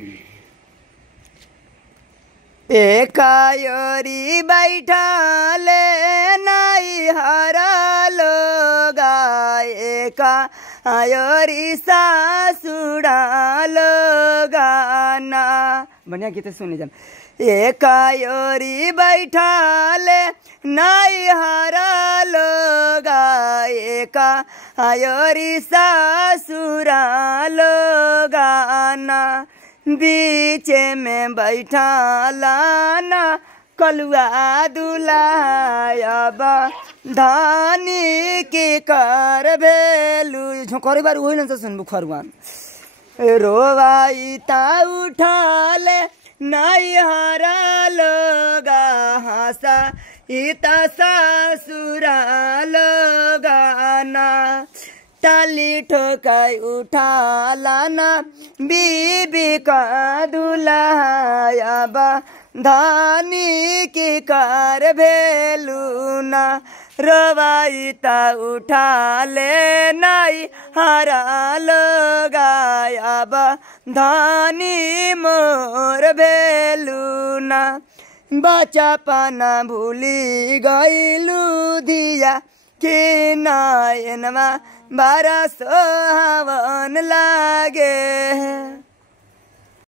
एकायोरी बैठाले नाई हरा लोगा एकायोरी सासुड़ा लोगाना बढ़िया गीत सुनी जान। एकायोरी बैठाले नाई हरा लोगा एकायोरी सासुड़ा लोगाना बीच में बैठा लाना कलुआ दुलाब धानी की कर भेलू झोंकरी बार वही ना सुनबू खरुआन रोवाई ता उठा ले नाई हरा लोगा हंसा इता सासुरा लोगाना टाली ठोकाई उठा लाना बीबी का दुलायाबा धानी की कार भेलूना रवाईता उठा ले नाई हरा लोगायाबा धानी मोर भेलूना बचा पाना भूली गईलू दिया कि नायनमा बारा सोहावन लागे।